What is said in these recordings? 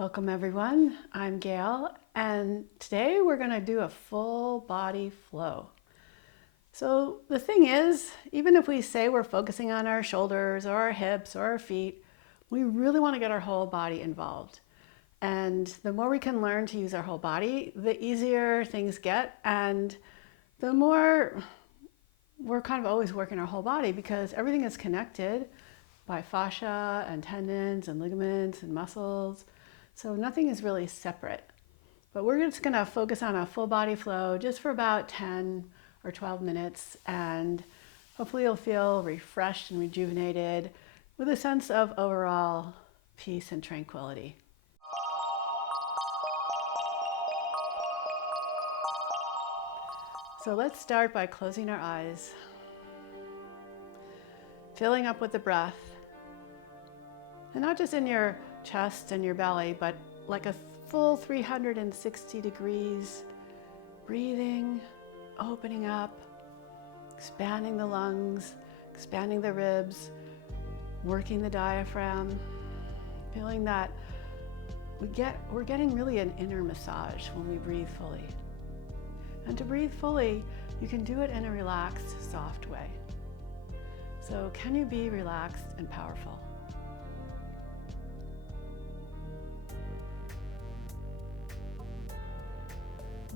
Welcome everyone, I'm Gayle, and today we're going to do a full body flow. So the thing is, even if we say we're focusing on our shoulders or our hips or our feet, we really want to get our whole body involved. And the more we can learn to use our whole body, the easier things get, and the more we're kind of always working our whole body because everything is connected by fascia and tendons and ligaments and muscles. So nothing is really separate. But we're just going to focus on a full body flow just for about 10 or 12 minutes, and hopefully you'll feel refreshed and rejuvenated with a sense of overall peace and tranquility. So let's start by closing our eyes, filling up with the breath, and not just in your chest and your belly, but like a full 360 degrees, breathing, opening up, expanding the lungs, expanding the ribs, working the diaphragm, feeling that we're getting really an inner massage when we breathe fully. And to breathe fully, you can do it in a relaxed, soft way. So can you be relaxed and powerful?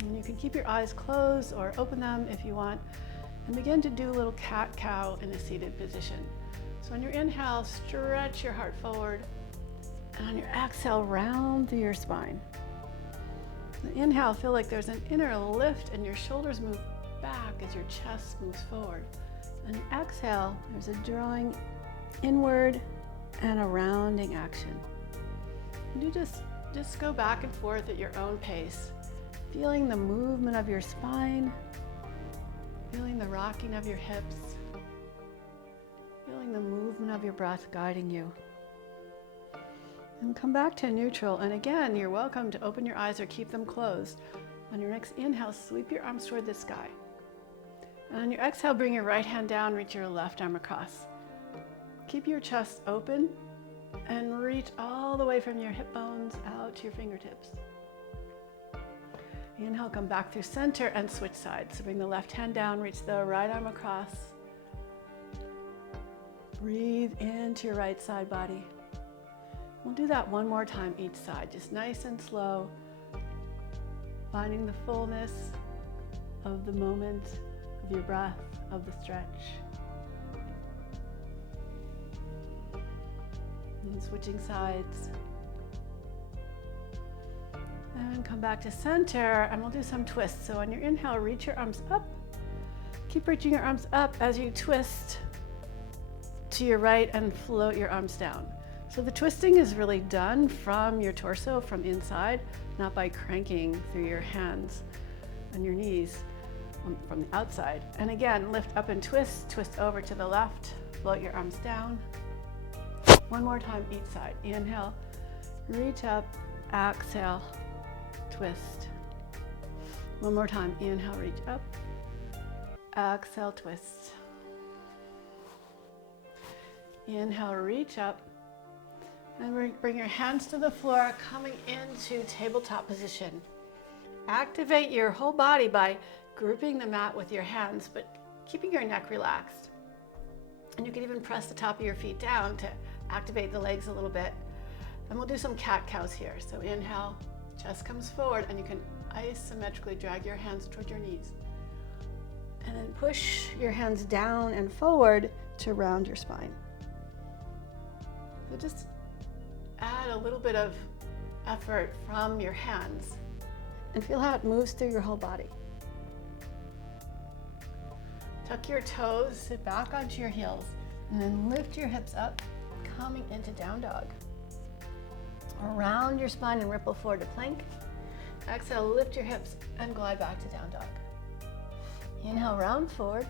And you can keep your eyes closed or open them if you want, and begin to do a little cat-cow in a seated position. So on your inhale, stretch your heart forward, and on your exhale, round through your spine. On the inhale, feel like there's an inner lift and your shoulders move back as your chest moves forward. On your exhale, there's a drawing inward and a rounding action. And you just go back and forth at your own pace, feeling the movement of your spine, feeling the rocking of your hips, feeling the movement of your breath guiding you. And come back to neutral. And again, you're welcome to open your eyes or keep them closed. On your next inhale, sweep your arms toward the sky. And on your exhale, bring your right hand down, reach your left arm across. Keep your chest open and reach all the way from your hip bones out to your fingertips. Inhale, come back through center and switch sides. So bring the left hand down, reach the right arm across. Breathe into your right side body. We'll do that one more time each side, just nice and slow, finding the fullness of the moment, of your breath, of the stretch. And switching sides. And come back to center, and we'll do some twists. So on your inhale, reach your arms up. Keep reaching your arms up as you twist to your right and float your arms down. So the twisting is really done from your torso, from inside, not by cranking through your hands and your knees from the outside. And again, lift up and twist over to the left, float your arms down. One more time each side. Inhale, reach up, exhale, twist. One more time. Inhale, reach up. Exhale, twist. Inhale, reach up. And bring your hands to the floor, coming into tabletop position. Activate your whole body by gripping the mat with your hands, but keeping your neck relaxed. And you can even press the top of your feet down to activate the legs a little bit. And we'll do some cat-cows here. So inhale, chest comes forward, and you can isometrically drag your hands toward your knees. And then push your hands down and forward to round your spine. So just add a little bit of effort from your hands and feel how it moves through your whole body. Tuck your toes, sit back onto your heels, and then lift your hips up, coming into down dog. Around your spine and ripple forward to plank. Exhale, lift your hips and glide back to down dog. Inhale, round forward.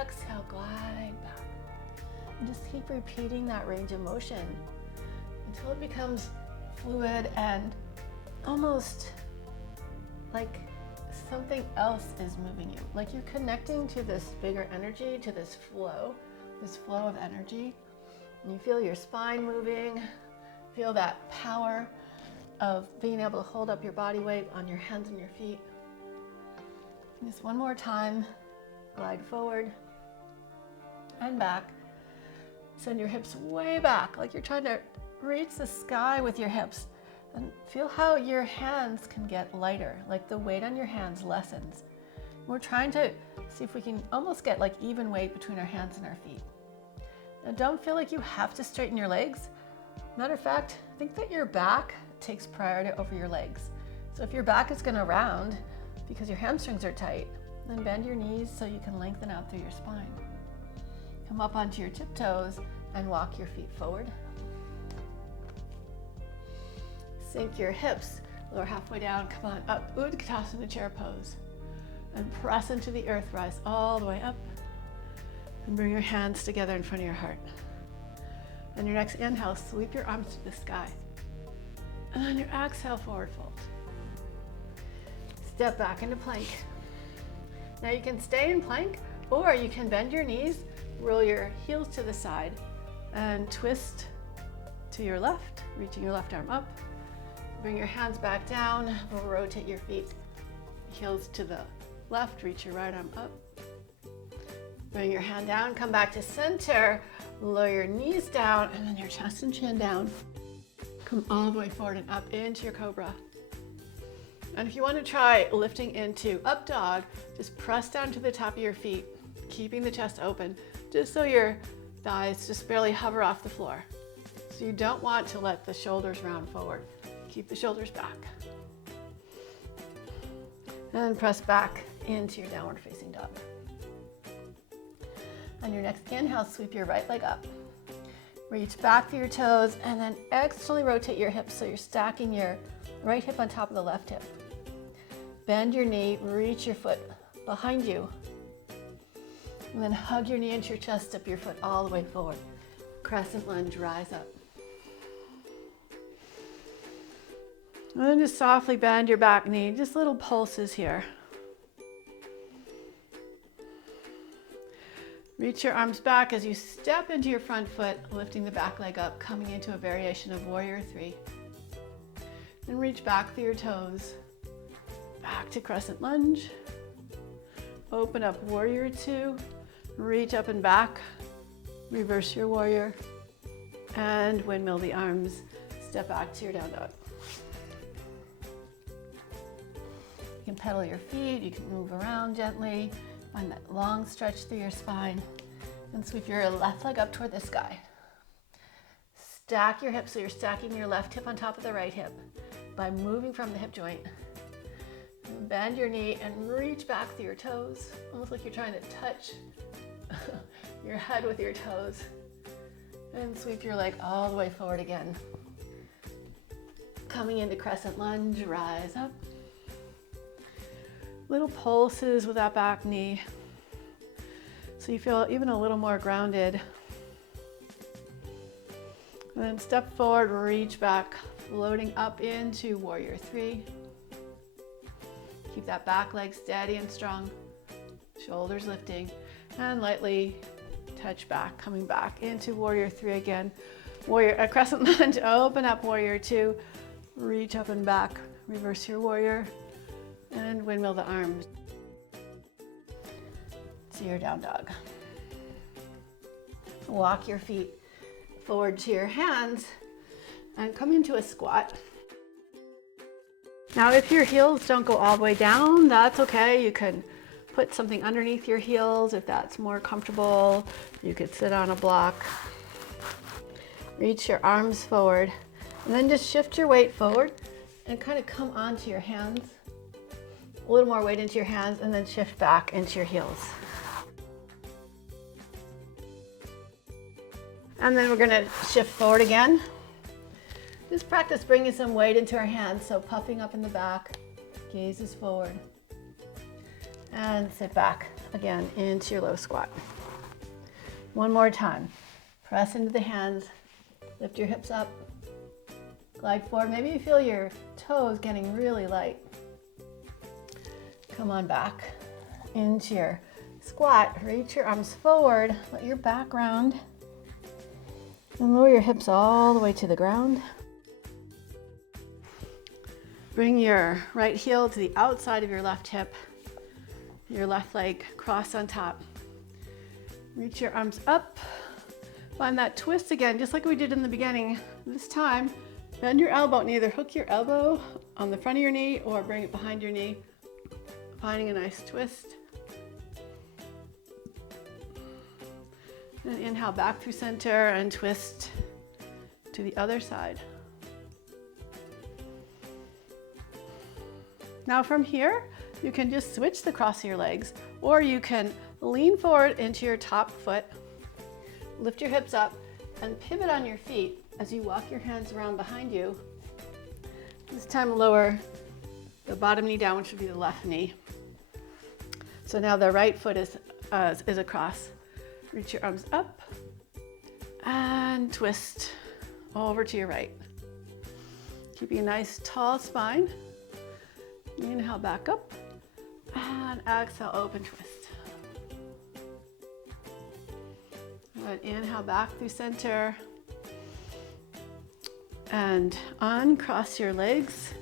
Exhale, glide back. And just keep repeating that range of motion until it becomes fluid and almost like something else is moving you. Like you're connecting to this bigger energy, to this flow of energy. And you feel your spine moving, Feel that power of being able to hold up your body weight on your hands and your feet. Just one more time, glide forward and back. Send your hips way back, like you're trying to reach the sky with your hips. And feel how your hands can get lighter, like the weight on your hands lessens. We're trying to see if we can almost get like even weight between our hands and our feet. Now don't feel like you have to straighten your legs. Matter of fact, think that your back takes priority over your legs. So if your back is gonna round because your hamstrings are tight, then bend your knees so you can lengthen out through your spine. Come up onto your tiptoes and walk your feet forward. Sink your hips, lower halfway down, come on up, Utkatasana chair pose. And press into the earth, rise all the way up. And bring your hands together in front of your heart. And your next inhale, sweep your arms to the sky. And on your exhale, forward fold. Step back into plank. Now you can stay in plank, or you can bend your knees, roll your heels to the side, and twist to your left, reaching your left arm up. Bring your hands back down, rotate your feet, heels to the left, reach your right arm up. Bring your hand down, come back to center, lower your knees down, and then your chest and chin down. Come all the way forward and up into your cobra. And if you want to try lifting into up dog, just press down to the top of your feet, keeping the chest open, just so your thighs just barely hover off the floor. So you don't want to let the shoulders round forward. Keep the shoulders back. And press back into your downward facing dog. On your next inhale, sweep your right leg up. Reach back through your toes and then externally rotate your hips so you're stacking your right hip on top of the left hip. Bend your knee, reach your foot behind you. And then hug your knee into your chest, step your foot all the way forward. Crescent lunge, rise up. And then just softly bend your back knee, just little pulses here. Reach your arms back as you step into your front foot, lifting the back leg up, coming into a variation of Warrior 3. Then reach back through your toes, back to Crescent Lunge. Open up Warrior 2, reach up and back, reverse your Warrior, and windmill the arms, step back to your down dog. You can pedal your feet, you can move around gently, find that long stretch through your spine, and sweep your left leg up toward the sky. Stack your hips so you're stacking your left hip on top of the right hip by moving from the hip joint. Bend your knee and reach back through your toes, almost like you're trying to touch your head with your toes. And sweep your leg all the way forward again. Coming into Crescent Lunge, rise up. Little pulses with that back knee, so you feel even a little more grounded. And then step forward, reach back, floating up into Warrior 3. Keep that back leg steady and strong, shoulders lifting, and lightly touch back, coming back into Warrior 3 again. Crescent Lunge, open up Warrior 2, reach up and back, reverse your Warrior, and windmill the arms to your down dog. Walk your feet forward to your hands and come into a squat. Now if your heels don't go all the way down, that's okay. You can put something underneath your heels if that's more comfortable. You could sit on a block. Reach your arms forward and then just shift your weight forward and kind of come onto your hands. A little more weight into your hands and then shift back into your heels. And then we're gonna shift forward again. Just practice bringing some weight into our hands, so puffing up in the back, gazes forward. And sit back again into your low squat. One more time. Press into the hands, lift your hips up, glide forward. Maybe you feel your toes getting really light. Come on back into your squat. Reach your arms forward, let your back round, and lower your hips all the way to the ground. Bring your right heel to the outside of your left hip, your left leg cross on top. Reach your arms up. Find that twist again, just like we did in the beginning. This time, bend your elbow and either hook your elbow on the front of your knee or bring it behind your knee, finding a nice twist. And inhale back through center and twist to the other side. Now from here, you can just switch the cross of your legs, or you can lean forward into your top foot, lift your hips up, and pivot on your feet as you walk your hands around behind you. This time lower the bottom knee down, which would be the left knee. So now the right foot is across. Reach your arms up and twist over to your right. Keeping a nice tall spine. Inhale back up and exhale, open twist. Good. Inhale back through center and uncross your legs.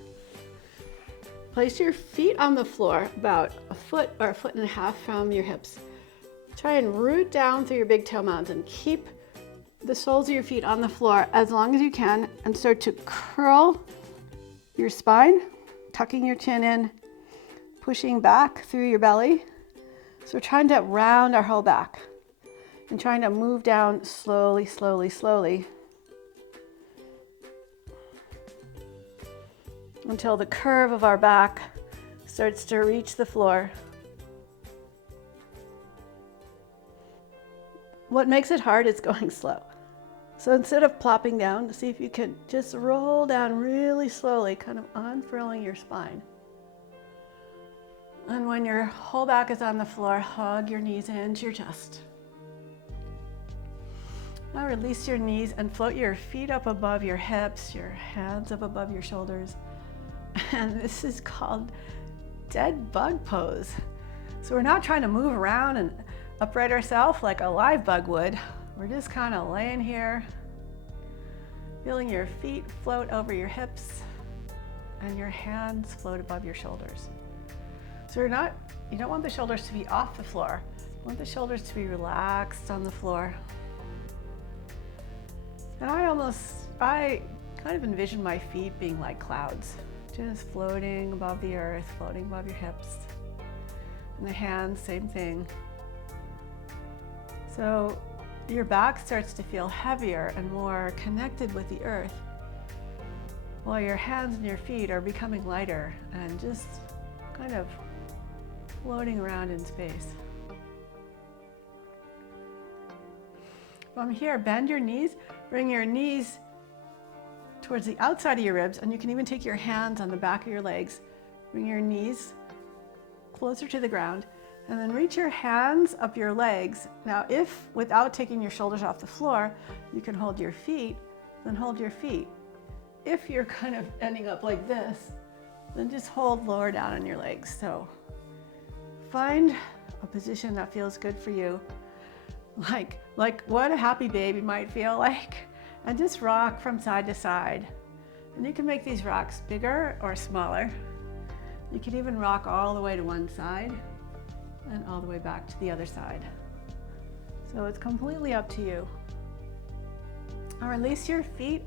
Place your feet on the floor about a foot or a foot and a half from your hips. Try and root down through your big toe mounds and keep the soles of your feet on the floor as long as you can, and start to curl your spine, tucking your chin in, pushing back through your belly. So we're trying to round our whole back and trying to move down slowly, slowly, slowly until the curve of our back starts to reach the floor. What makes it hard is going slow. So instead of plopping down, see if you can just roll down really slowly, kind of unfurling your spine. And when your whole back is on the floor, hug your knees into your chest. Now release your knees and float your feet up above your hips, your hands up above your shoulders. And this is called dead bug pose. So we're not trying to move around and upright ourselves like a live bug would. We're just kind of laying here, feeling your feet float over your hips and your hands float above your shoulders. So you don't want the shoulders to be off the floor. You want the shoulders to be relaxed on the floor. And I kind of envision my feet being like clouds, just floating above the earth, floating above your hips. And the hands, same thing. So your back starts to feel heavier and more connected with the earth, while your hands and your feet are becoming lighter and just kind of floating around in space. From here, bend your knees, bring your knees towards the outside of your ribs, and you can even take your hands on the back of your legs. Bring your knees closer to the ground, and then reach your hands up your legs. Now, if without taking your shoulders off the floor, you can hold your feet, then hold your feet. If you're kind of ending up like this, then just hold lower down on your legs. So find a position that feels good for you, like what a happy baby might feel like, and just rock from side to side. And you can make these rocks bigger or smaller. You can even rock all the way to one side and all the way back to the other side. So it's completely up to you. Now release your feet.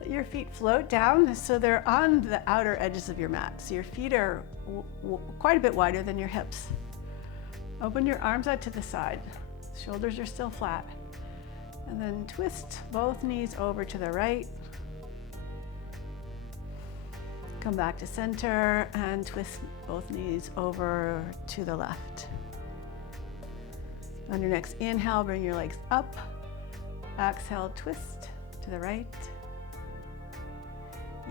Let your feet float down so they're on the outer edges of your mat. So your feet are quite a bit wider than your hips. Open your arms out to the side. Shoulders are still flat. And then twist both knees over to the right. Come back to center and twist both knees over to the left. On your next inhale, bring your legs up. Exhale, twist to the right.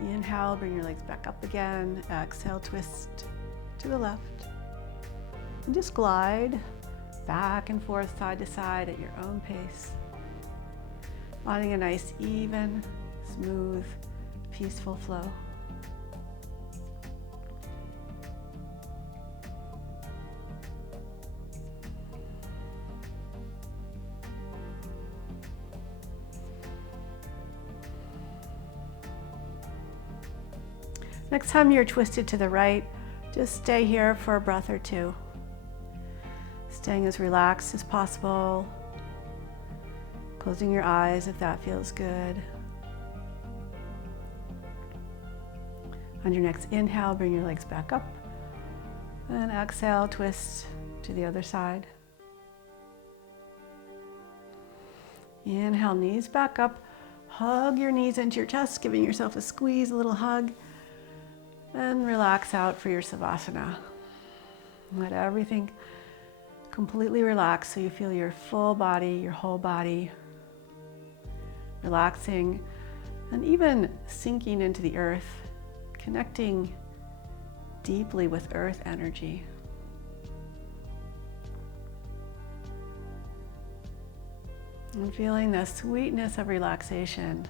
Inhale, bring your legs back up again. Exhale, twist to the left. And just glide back and forth, side to side at your own pace. Finding a nice, even, smooth, peaceful flow. Next time you're twisted to the right, just stay here for a breath or two. Staying as relaxed as possible. Closing your eyes if that feels good. On your next inhale, bring your legs back up. And exhale, twist to the other side. Inhale, knees back up. Hug your knees into your chest, giving yourself a squeeze, a little hug. And relax out for your Savasana. Let everything completely relax so you feel your full body, your whole body relaxing and even sinking into the earth, connecting deeply with earth energy. And feeling the sweetness of relaxation.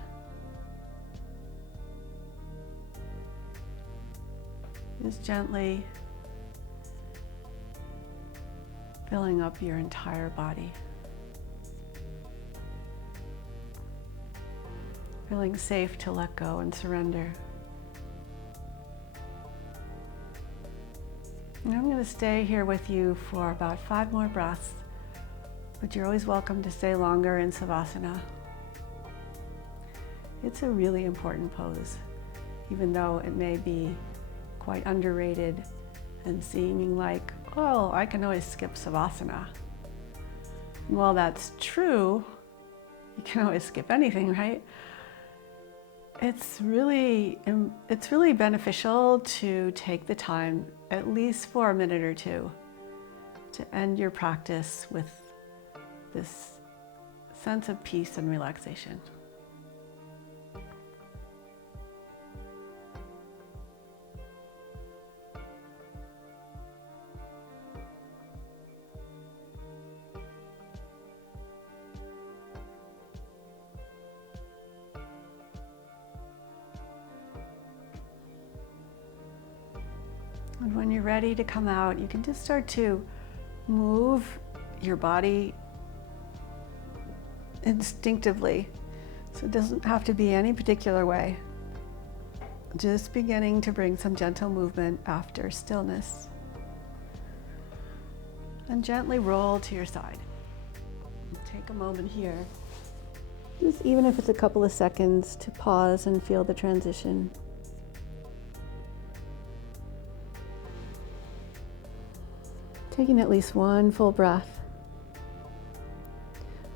Just gently filling up your entire body. Feeling safe to let go and surrender. And I'm going to stay here with you for about 5 more breaths, but you're always welcome to stay longer in Savasana. It's a really important pose, even though it may be quite underrated and seeming like, oh, I can always skip Savasana. And while that's true, you can always skip anything, right? It's really beneficial to take the time, at least for a minute or two, to end your practice with this sense of peace and relaxation. And when you're ready to come out, you can just start to move your body instinctively. So it doesn't have to be any particular way. Just beginning to bring some gentle movement after stillness. And gently roll to your side. Take a moment here, just even if it's a couple of seconds, to pause and feel the transition. Taking at least one full breath,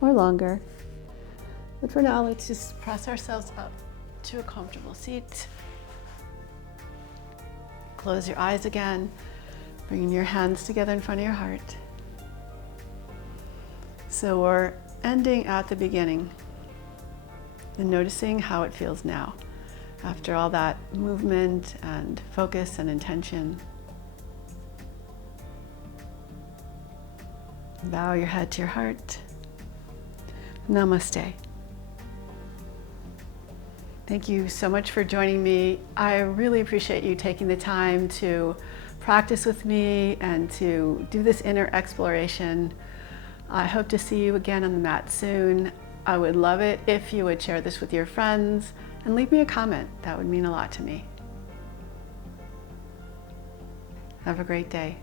or longer. But for now, let's just press ourselves up to a comfortable seat. Close your eyes again, bringing your hands together in front of your heart. So we're ending at the beginning and noticing how it feels now after all that movement and focus and intention. Bow your head to your heart. Namaste. Thank you so much for joining me. I really appreciate you taking the time to practice with me and to do this inner exploration. I hope to see you again on the mat soon. I would love it if you would share this with your friends and leave me a comment. That would mean a lot to me. Have a great day.